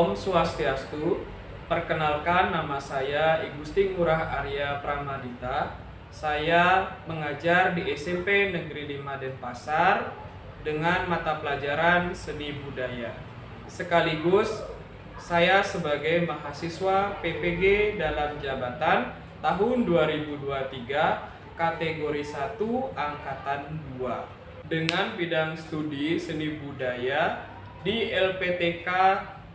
Om Swastiastu. Perkenalkan, nama saya I Gusti Ngurah Arya Pramadita. Saya mengajar di SMP Negeri 5 Denpasar dengan mata pelajaran seni budaya. Sekaligus saya sebagai mahasiswa PPG dalam jabatan tahun 2023 kategori 1 angkatan 2 dengan bidang studi seni budaya di LPTK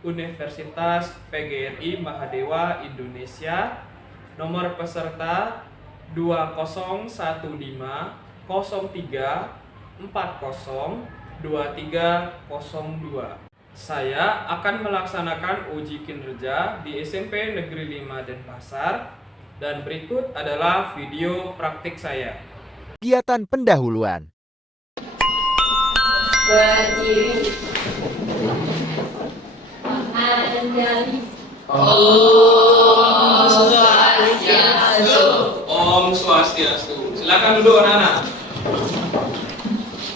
Universitas PGRI Mahadewa Indonesia. Nomor peserta 201503402302. Saya akan melaksanakan uji kinerja di SMP Negeri 5 Denpasar dan berikut adalah video praktik saya. Kegiatan pendahuluan. Berdiri, mengendali. Om Swastiastu. Silakan duduk anak-anak.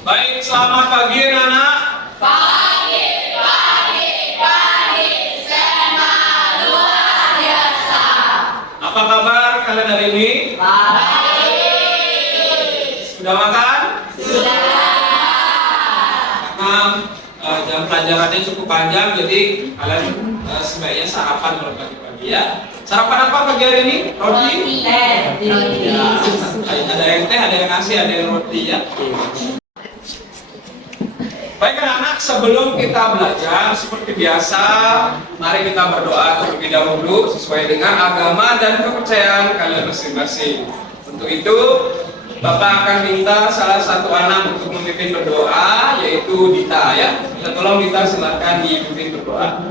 Baik, selamat pagi anak-anak. Pagi. Semangat luar biasa. Apa kabar kalian hari ini? Baik. Sudah makan? Sudah. Karena jam pelajarannya cukup panjang, jadi kalian sebaiknya sarapan kalau pagi-pagi ya. Sarapan apa pagi hari ini? Roti? Roti. Ya, ada yang teh, ada yang nasi, ada yang roti ya. Baik anak-anak, sebelum kita belajar seperti biasa, mari kita berdoa terlebih dahulu sesuai dengan agama dan kepercayaan kalian masing-masing. Untuk itu, Bapak akan minta salah satu anak untuk memimpin berdoa, yaitu Dita ya. Kita tolong Dita, silakan dipimpin berdoa.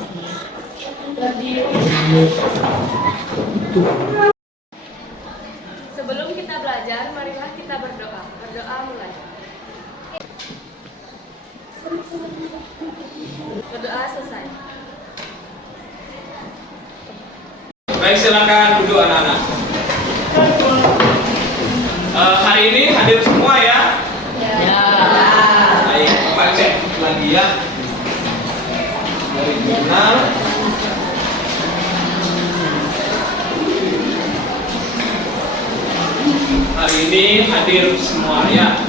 Sebelum kita belajar, marilah kita berdoa. Berdoa mulai. Berdoa selesai. Baik, silakan duduk anak-anak. Hari ini hadir semua ya? Ya. Baik, Bapak cek lagi ya. Dari jurnal. Hari ini hadir semua ya.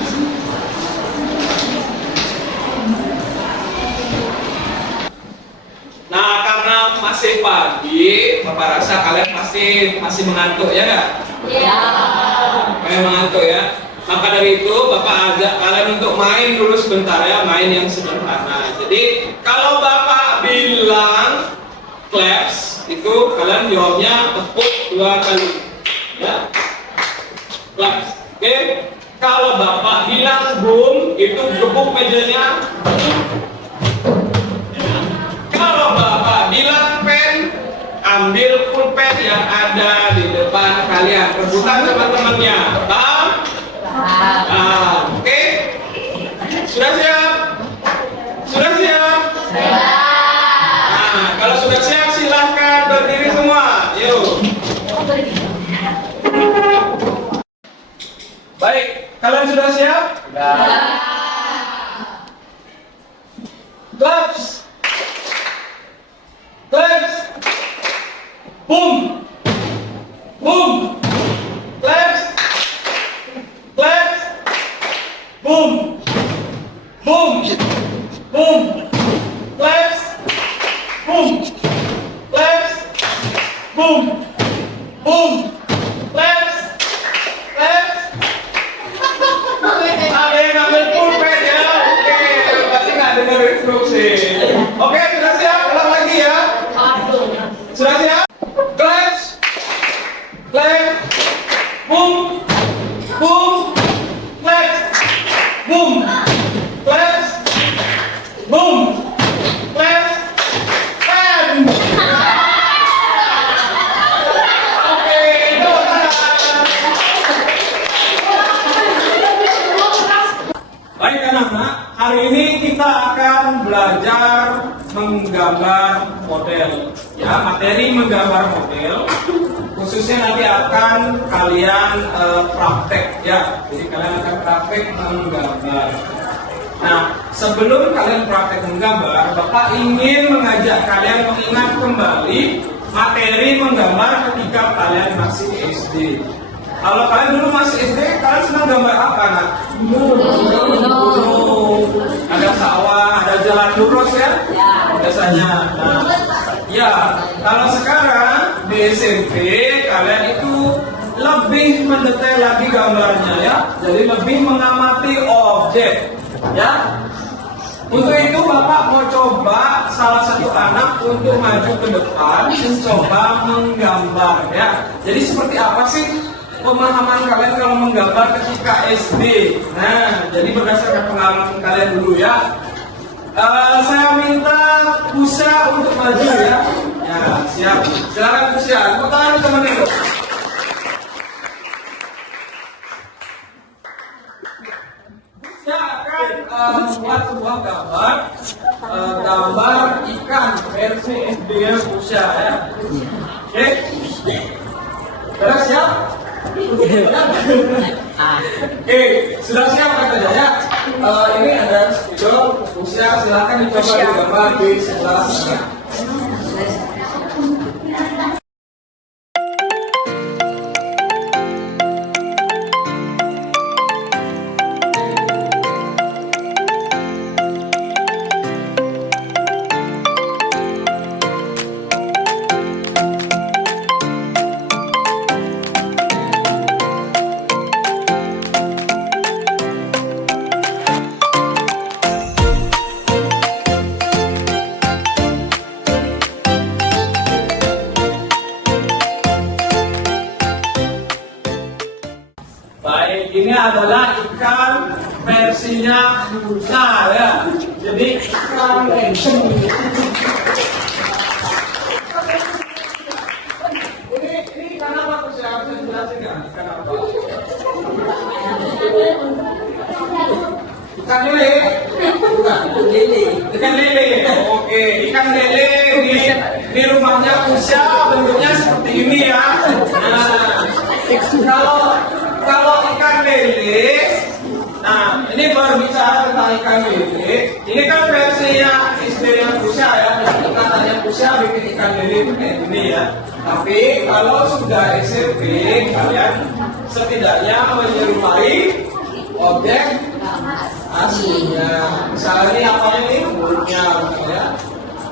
Nah, karena masih pagi, Bapak rasa kalian pasti masih mengantuk ya nggak? Ya. Kalian mengantuk ya. Maka dari itu Bapak ajak kalian untuk main dulu sebentar ya, main yang sederhana. Jadi kalau Bapak bilang claps, itu kalian jawabnya tepuk 2 kali ya. Claps. Oke. Kalau Bapak bilang boom, itu gebuk mejanya. Kalau Bapak bilang pen, ambil pulpen yang ada di depan kalian, rebutan sama temannya. Paham? Oke. Sudah siap? Sudah siap? Nah, kalau sudah siap silahkan berdiri semua. Yuk. Baik, kalian sudah siap? Claps. Claps. Boom. Boom. Claps. Claps. Boom. Boom. Boom. Claps. Boom. Claps. Boom. Boom. Claps. Claps. Ada yang ngambil pulpen ya? Oke, berarti nggak dengar instruksi. Oke, sudah siap? Ulang lagi ya. Sudah siap? Claps. Clap. Boom. Boom. Claps. Boom. Claps. Boom. Claps. And. Oke, itu. Baik anak-anak, hari ini kita akan belajar menggambar model. Ya, materi menggambar model. Khususnya nanti akan kalian praktek ya. Jadi kalian akan praktek menggambar. Nah, sebelum kalian praktek menggambar, Bapak ingin mengajak kalian mengingat kembali materi menggambar ketika kalian masih SD. Kalau kalian dulu masih SD, kalian senang gambar apa, nak? Gunung, ada sawah, ada jalan lurus ya? Biasanya. Nah, ya, kalau sekarang di SMP kalian itu lebih mendetail lagi gambarnya ya, jadi lebih mengamati objek ya. Untuk itu Bapak mau coba salah satu anak untuk maju ke depan mencoba menggambar ya. Jadi seperti apa sih pemahaman kalian kalau menggambar ketika SD? Nah, jadi berdasarkan pengalaman kalian dulu ya. Saya minta Pusya untuk maju ya. Ya, siap. Silakan Pusya. Tepuk tangan teman itu. Pusya akan membuat sebuah gambar, gambar ikan versi SD Pusya ya. Oke. Sudah siap? Oke, sudah siap katanya ya. Ini ada spidol, Pusya silakan dicoba digambar di sebelah sana. Baik, ini adalah ikan versinya Pusya ya. Jadi ikan ini ikan apa Pusya? Bisa jelasin nggak? Ikan apa? Ikan lele. Bukan. Ikan lele. Oke, ikan lele di rumahnya Pusya bentuknya seperti ini ya. Nah, kalau ikan lele, nah ini berbicara tentang ikan lele. Ini kan versinya SD yang Pusya ya. Katanya Pusya bikin ikan lele kayak gini ya. Tapi kalau sudah SMP, kalian setidaknya menyerupai objek aslinya. Misalnya ini apa ini? Mulutnya ya.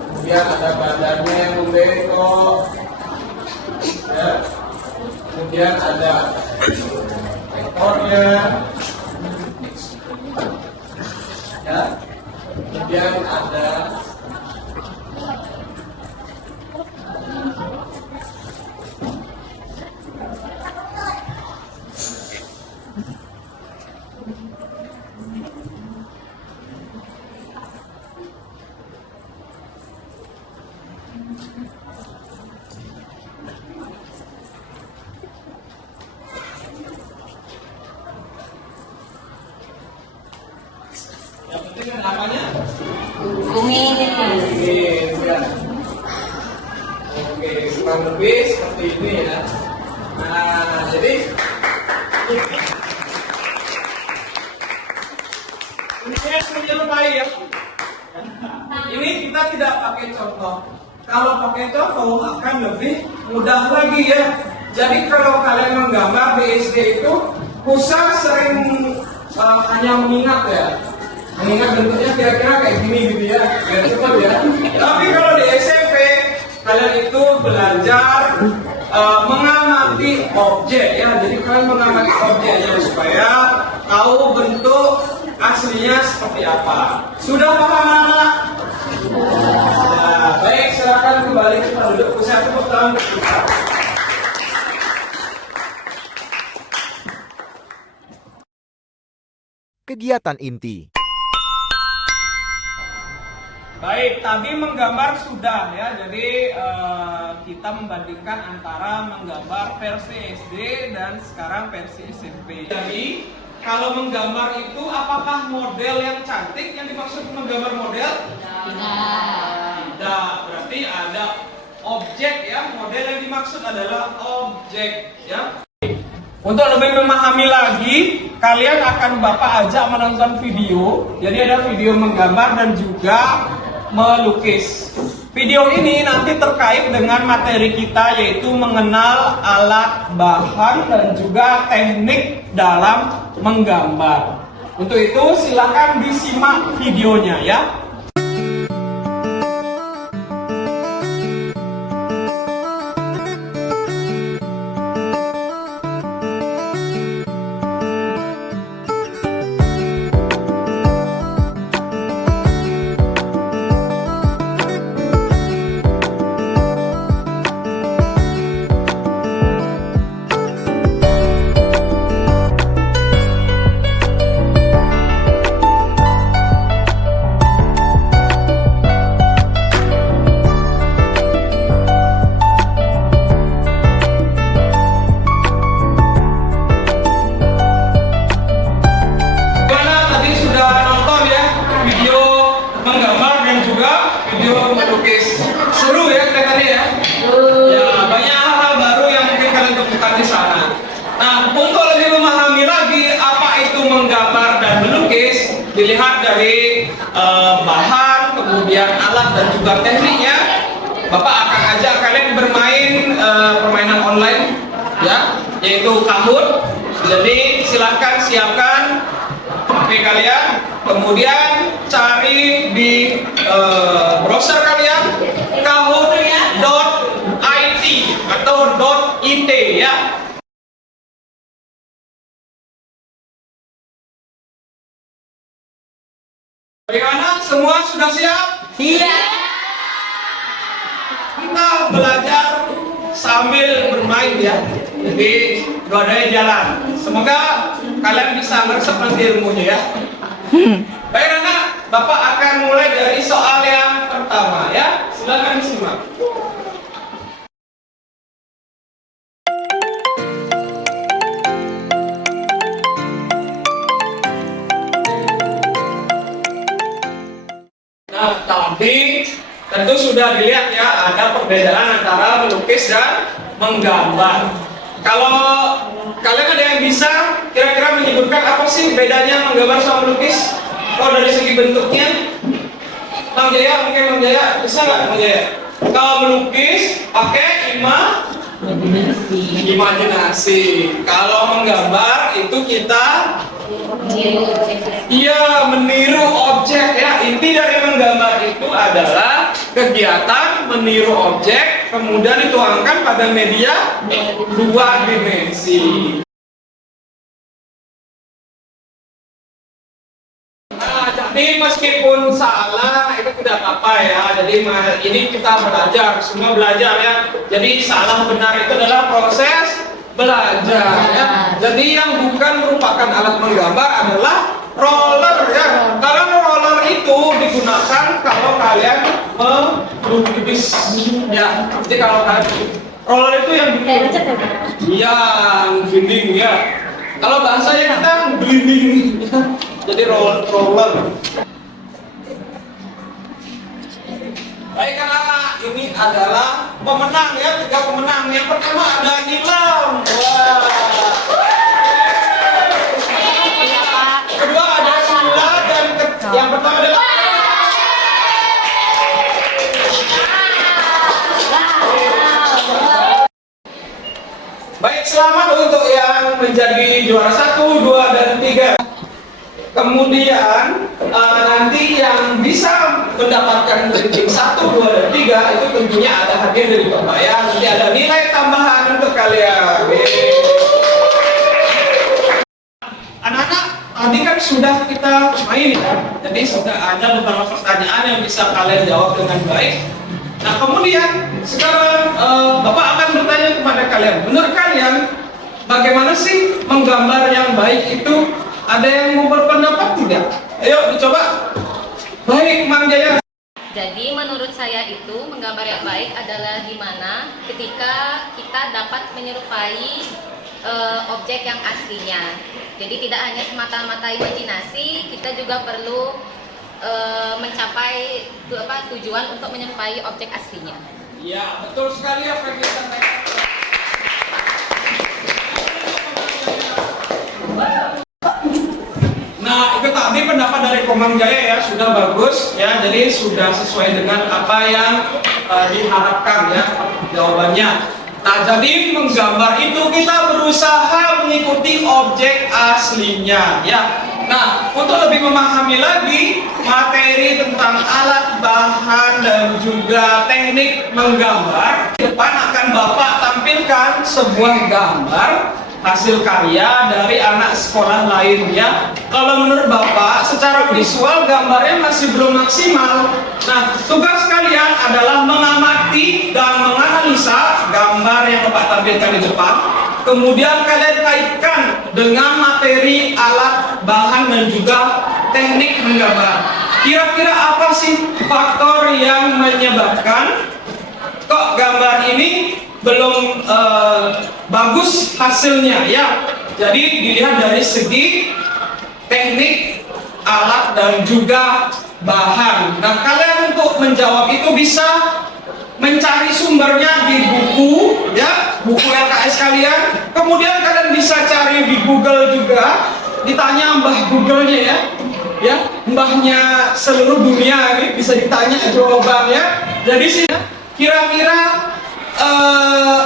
Kemudian ada badannya yang membengkok. Ya. Kemudian ada ekornya, ya. Kemudian ada yang penting namanya Kumis. ya. Oke, kurang lebih seperti ini ya. Nah, jadi ini menyerupai ya. Ini kita tidak pakai contoh. Kalau pakai contoh akan lebih mudah lagi ya. Jadi kalau kalian menggambar di SD itu, Pusya sering hanya mengingat ya. Mengingat bentuknya kira-kira kayak gini gitu ya, biar cepat ya. Tapi kalau di SMP kalian itu belajar mengamati objek ya. Jadi kalian mengamati objeknya supaya tahu bentuk aslinya seperti apa. Sudah paham anak-anak? Nah, baik, silakan kembali kita duduk. Pusya tepuk tangan untuk kita. Kegiatan inti. Baik, tadi menggambar sudah ya. Jadi kita membandingkan antara menggambar versi SD dan sekarang versi SMP. Jadi kalau menggambar itu apakah model yang cantik yang dimaksud menggambar model? Tidak. Berarti ada objek ya. Model yang dimaksud adalah objek ya. Untuk lebih memahami lagi, kalian akan Bapak ajak menonton video. Jadi ada video menggambar dan juga melukis. Video ini nanti terkait dengan materi kita, yaitu mengenal alat, bahan, dan juga teknik dalam menggambar. Untuk itu silakan disimak videonya ya. Melukis seru ya kelihatannya ya. Ya, banyak hal-hal baru yang mungkin kalian temukan di sana. Nah, untuk lebih memahami lagi apa itu menggambar dan melukis, dilihat dari bahan, kemudian alat dan juga tekniknya. Bapak akan ajak kalian bermain permainan online ya, yaitu Kahoot. Jadi silakan siapkan HP kalian, kemudian cari di browser kalian kahoot.it atau .it ya. Bagaimana? Semua sudah siap? Iya. Kita belajar sambil bermain ya. Jadi dua-duanya jalan. Semoga kalian bisa meresap nanti ilmunya ya. Baik anak, Bapak akan mulai dari soal yang pertama ya. Silakan disimak. Nah, tadi tentu sudah dilihat ya, ada perbedaan antara melukis dan menggambar. Kalau kalian ada yang bisa kira-kira menyebutkan apa sih bedanya menggambar sama melukis? Kalau dari segi bentuknya, Bang Jaya, mungkin Bang Jaya bisa nggak Bang Jaya? Kalau melukis pakai imajinasi. Kalau menggambar itu kita meniru objek ya. Inti dari menggambar itu adalah kegiatan meniru objek kemudian dituangkan pada media dua dimensi. Nah, jadi meskipun salah itu tidak apa-apa ya. Jadi ini kita belajar, semua belajar ya. Jadi salah benar itu adalah proses belajar ya. Jadi yang bukan merupakan alat menggambar adalah roller ya. Karena roller itu digunakan kalau kalian melukis ya. Jadi kalau roller itu yang yang gliding ya. Kalau bahasanya kita gliding ya. Jadi roller. Baik anak-anak, ini adalah pemenang ya, 3 pemenang. Yang pertama ada Nilam. Wah. Kedua ada Sula dan yang pertama adalah baik, selamat untuk yang menjadi juara 1, 2, dan 3. Kemudian nanti yang bisa mendapatkan ranking 1, 2, dan 3 itu tentunya ada hadiah dari Bapak ya. Nanti ada nilai tambahan untuk kalian. Anak-anak, tadi kan sudah kita main ya. Jadi sudah ada beberapa pertanyaan yang bisa kalian jawab dengan baik. Nah kemudian sekarang Bapak akan bertanya kepada kalian. Menurut kalian bagaimana sih menggambar yang baik itu? Ada yang mau berpendapat tidak? Ayo dicoba. Baik, Mang Jaya. Jadi menurut saya itu menggambar yang baik adalah di mana ketika kita dapat menyerupai objek yang aslinya. Jadi tidak hanya semata-mata imajinasi, kita juga perlu mencapai tujuan untuk menyerupai objek aslinya. Ya, betul sekali apa yang disampaikan. pendapat dari Komang Jaya ya, sudah bagus ya, jadi sudah sesuai dengan apa yang diharapkan ya jawabannya. Nah, jadi menggambar itu kita berusaha mengikuti objek aslinya ya. Nah, untuk lebih memahami lagi materi tentang alat, bahan, dan juga teknik menggambar, di depan akan Bapak tampilkan sebuah gambar hasil karya dari anak sekolah lainnya. Kalau menurut Bapak, secara visual gambarnya masih belum maksimal. Nah, tugas kalian adalah mengamati dan menganalisa gambar yang Bapak tampilkan di depan. Kemudian kalian kaitkan dengan materi, alat, bahan, dan juga teknik menggambar. Kira-kira apa sih faktor yang menyebabkan kok gambar ini belum bagus hasilnya ya? Jadi dilihat dari segi teknik, alat, dan juga bahan. Nah, kalian untuk menjawab itu bisa mencari sumbernya di buku ya, buku LKS kalian. Kemudian kalian bisa cari di Google juga, ditanya mbah Google-nya ya, mbahnya seluruh dunia ini bisa ditanya jawabannya. Jadi sih kira-kira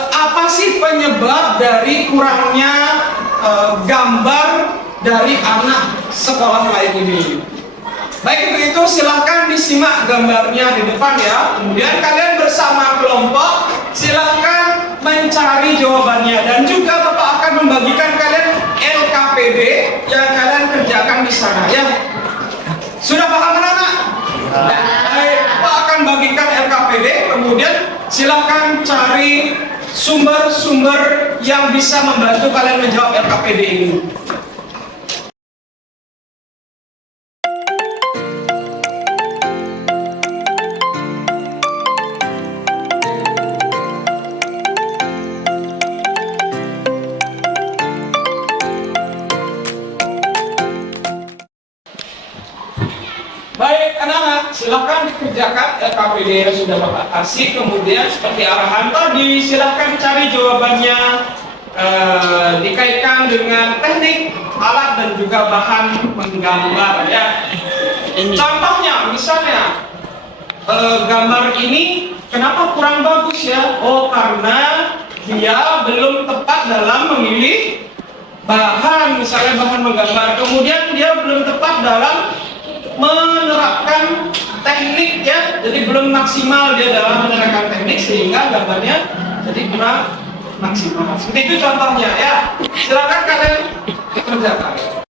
apa sih penyebab dari kurangnya gambar dari anak sekolah lain ini? Baik, untuk itu silahkan disimak gambarnya di depan ya. Kemudian kalian bersama kelompok silahkan mencari jawabannya, dan juga Bapak akan membagikan kalian LKPD yang kalian kerjakan di sana ya. Sudah paham anak-anak? Baik, Bapak akan bagikan LKPD, kemudian silahkan cari sumber-sumber yang bisa membantu kalian menjawab LKPD ini. Baik anak-anak, silahkan dikerjakan LKPD yang sudah Bapak kasih. Kemudian seperti arahan tadi, silahkan cari jawabannya, dikaitkan dengan teknik, alat, dan juga bahan menggambar ya. Contohnya, misalnya gambar ini kenapa kurang bagus ya? Oh, karena dia belum tepat dalam memilih bahan, misalnya bahan menggambar. Kemudian dia belum tepat dalam menerapkan teknik ya, jadi belum maksimal dia dalam menerapkan teknik sehingga gambarnya jadi kurang maksimal. Seperti itu contohnya ya. Silakan kalian kerjakan.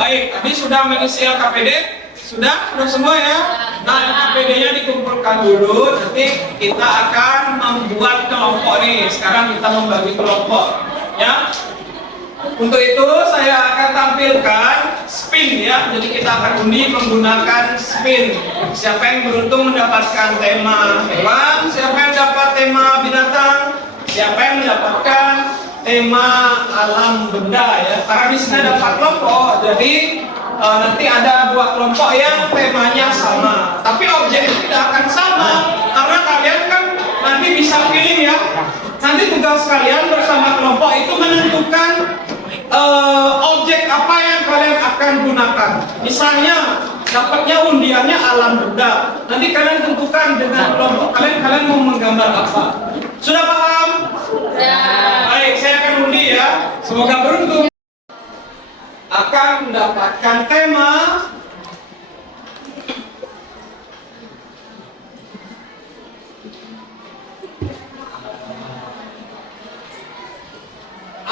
Baik, tadi sudah mengisi LKPD? Sudah semua ya? Nah, LKPD-nya dikumpulkan dulu, nanti kita akan membuat kelompok nih. Sekarang kita membagi kelompok ya. Untuk itu saya akan tampilkan spin ya. Jadi kita akan undi menggunakan spin. Siapa yang beruntung mendapatkan tema hewan, siapa yang dapat tema binatang, siapa yang mendapatkan tema alam benda ya. Karena di sini ada 4 kelompok, jadi nanti ada 2 kelompok yang temanya sama, tapi objeknya tidak akan sama karena kalian kan nanti bisa pilih ya. Nanti tugas kalian bersama kelompok itu menentukan objek apa yang kalian akan gunakan. Misalnya dapatnya undiannya alam benda, nanti kalian tentukan dengan kelompok kalian mau menggambar apa. Sudah paham? Baik, saya akan undi ya. Semoga beruntung. Akan mendapatkan tema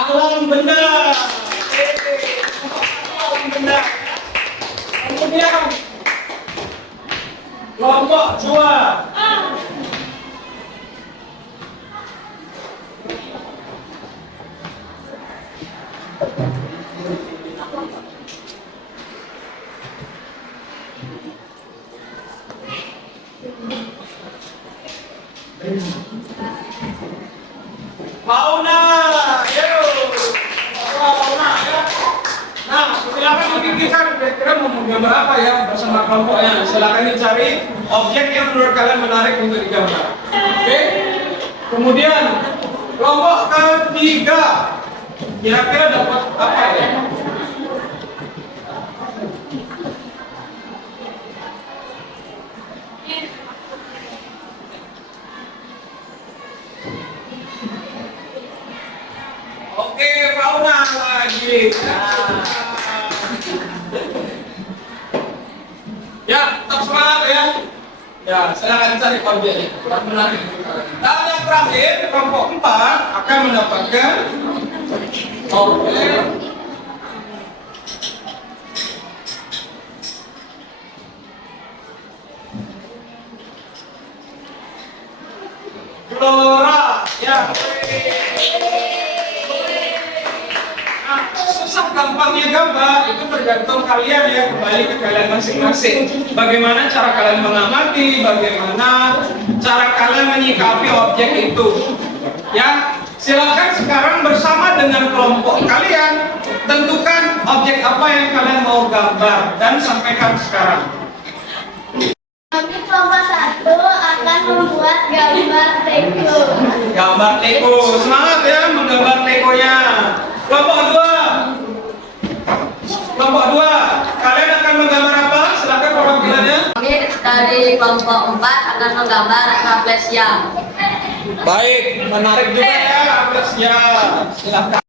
alam benda. Alam benda. Kemudian kelompok 2. Fauna, yuk. Fauna, ya. Nah, silakan memikirkan kira-kira mau menggambar apa ya bersama kelompoknya. Silakan dicari objek yang menurut kalian menarik untuk digambar. Oke. Kemudian kelompok ketiga, kira-kira dapat apa ya? Oke, fauna lagi. Ya, tetap semangat ya. Ya, silakan cari objeknya. Menarik. Dan yang terakhir, kelompok 4 akan mendapatkan objek flora. Ya. Susah gampangnya gambar itu tergantung kalian ya, kembali ke kalian masing-masing. Bagaimana cara kalian mengamati, bagaimana cara kalian menyikapi objek itu. Ya, silakan sekarang bersama dengan kelompok kalian tentukan objek apa yang kalian mau gambar dan sampaikan sekarang. Kami kelompok 1 akan membuat gambar Lego. Gambar Lego, semangat ya menggambar Legonya. Kelompok 2, kalian akan menggambar apa? Silakan perwakilannya. Kami dari kelompok 4 akan menggambar rafflesia. Baik, menarik juga ya Rafflesia. Silakan.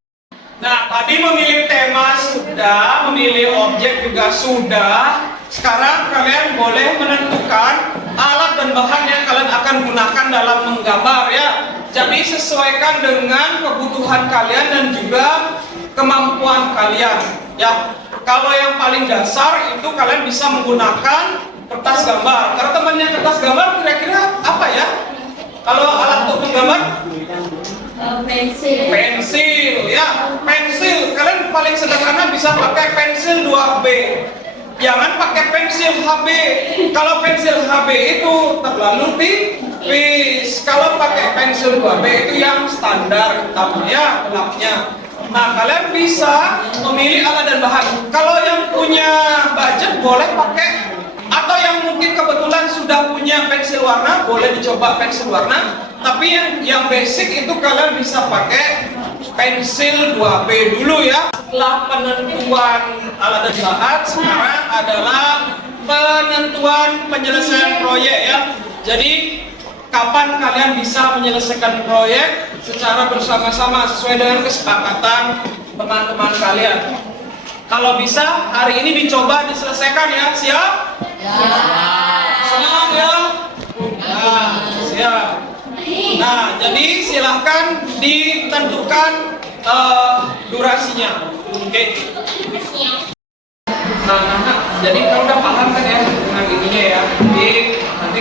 Nah, tadi memilih tema sudah, memilih objek juga sudah. Sekarang kalian boleh menentukan alat dan bahan yang kalian akan gunakan dalam menggambar ya. Jadi sesuaikan dengan kebutuhan kalian dan juga kemampuan kalian ya. Kalau yang paling dasar itu kalian bisa menggunakan kertas gambar. Karena temannya kertas gambar kira-kira apa ya? Kalau alat untuk menggambar? Pensil ya. Pensil kalian paling sederhana bisa pakai pensil 2B. Jangan pakai pensil HB. Kalau pensil HB itu terlalu tipis. Kalau pakai pensil 2B itu yang standar hitamnya, gelapnya. Nah, kalian bisa memilih alat dan bahan. Kalau yang punya budget boleh pakai, atau yang mungkin kebetulan sudah punya pensil warna boleh dicoba pensil warna. Tapi yang basic itu kalian bisa pakai pensil 2B dulu ya. Setelah penentuan alat dan bahan, sekarang adalah penentuan penyelesaian proyek ya. Jadi kapan kalian bisa menyelesaikan proyek secara bersama-sama sesuai dengan kesepakatan teman-teman kalian. Kalau bisa hari ini dicoba diselesaikan ya, siap? Ya. Semangat ya. Nah, siap. Nah, jadi silahkan ditentukan durasinya. Oke. Nah, jadi kalau udah paham kan ya dengan ininya ya. Jadi nanti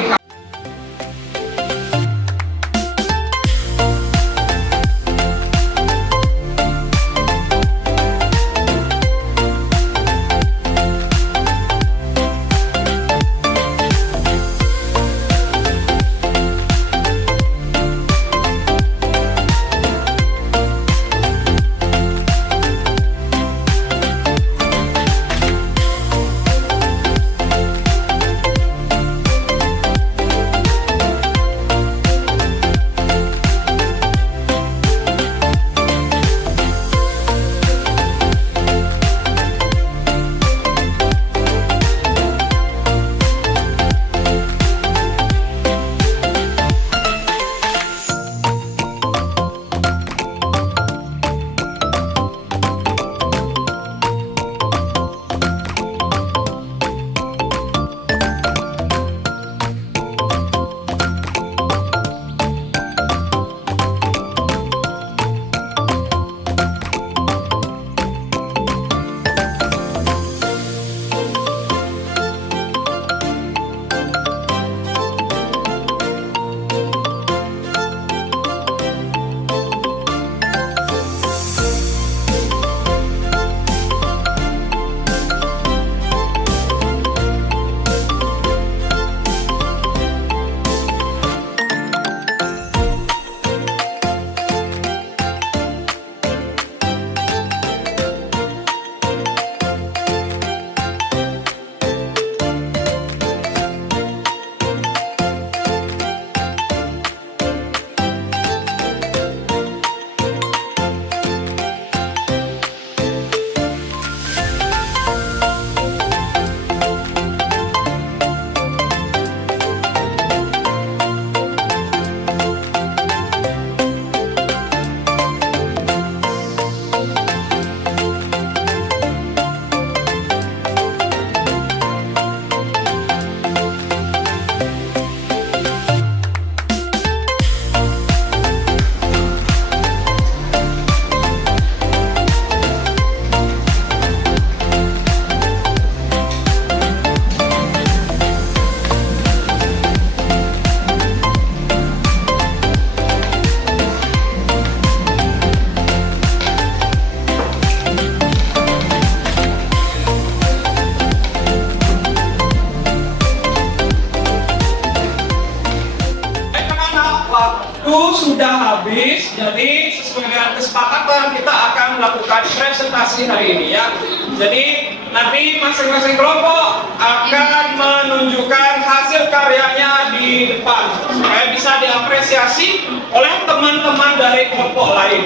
waktu sudah habis, jadi sesuai dengan kesepakatan kita akan melakukan presentasi hari ini ya. Jadi nanti masing-masing kelompok akan menunjukkan hasil karyanya di depan supaya bisa diapresiasi oleh teman-teman dari kelompok lain.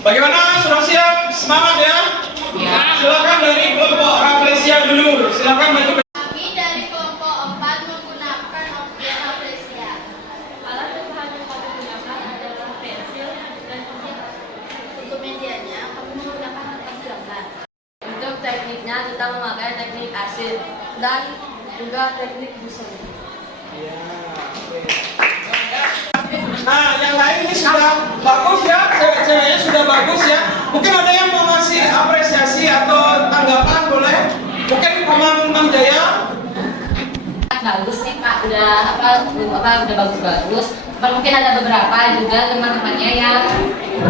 Bagaimana? Sudah siap? Semangat ya? Silakan dari kelompok Rafflesia dulu. Silakan maju. Kami dari kelompok 4 menggunakan objek Rafflesia. Alat bahan yang kami gunakan adalah pensil dan Untuk medianya, kami menggunakan kertas gambar. Untuk tekniknya kita memakai teknik asin dan juga teknik busur. Nah, yang lain ini sudah bagus ya, cewek-ceweknya sudah bagus ya. Mungkin ada yang mau ngasih apresiasi atau tanggapan boleh? Mungkin Mang Jaya. Bagus nih Pak, udah udah bagus-bagus. Mungkin ada beberapa juga teman-temannya yang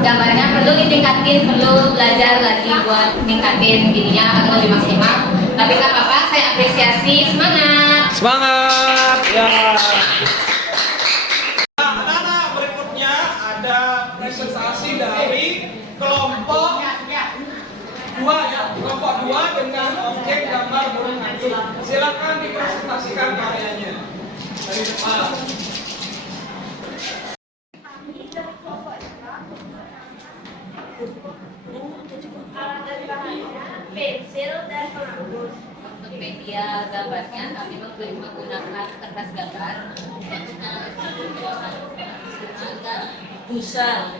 gambarnya perlu ditingkatin, perlu belajar lagi buat tingkatin gininya agar lebih maksimal. Tapi nggak apa-apa, saya apresiasi, semangat. Semangat ya. Nah, anak-anak berikutnya ada presentasi dari kelompok 2 ya, kelompok 2 dengan objek gambar burung hantu. Silakan dipresentasikan karyanya dari depan. Alat dan bahannya pensil dan penghapus. Untuk media gambarnya kami menggunakan kertas gambar dan Busa.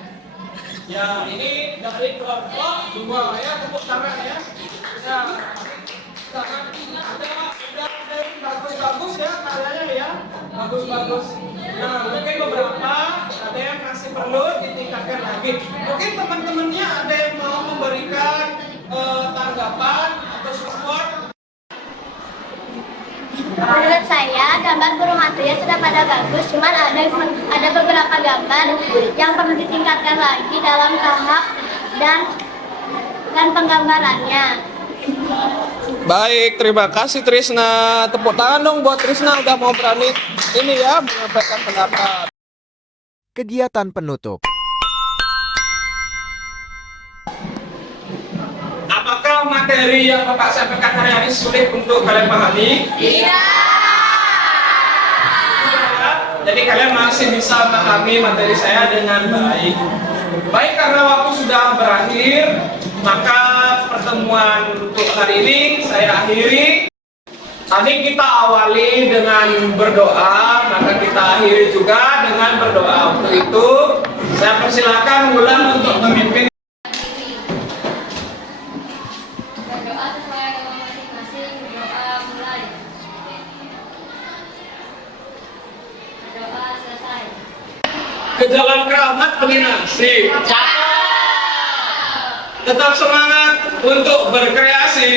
Ya, ini dari kelompok 2 ya, tepuk tangan ya. Ya, tangan ada yang bagus-bagus ya karyanya ya, bagus-bagus. Nah, mungkin beberapa ada yang masih perlu ditingkatkan lagi. Mungkin teman-temannya ada yang mau memberikan tanggapan atau support. Menurut saya, gambar burung hantu ya sudah pada bagus, cuman ada beberapa gambar yang perlu ditingkatkan lagi dalam tahap dan penggambarannya. Baik, terima kasih Trisna. Tepuk tangan dong buat Trisna udah mau berani ini ya menyampaikan pendapat. Kegiatan penutup. Apakah materi yang Bapak sampaikan hari ini sulit untuk kalian pahami? Jadi kalian masih bisa memahami materi saya dengan baik. Baik, karena waktu sudah berakhir, maka pertemuan untuk hari ini saya akhiri. Tadi kita awali dengan berdoa, maka kita akhiri juga dengan berdoa. Untuk itu, saya persilakan Wulan untuk memimpin. berdoa sesuai agama masing-masing. Doa mulai. Doa selesai. Ke jalan keramat penginasi. Tetap semangat untuk berkreasi.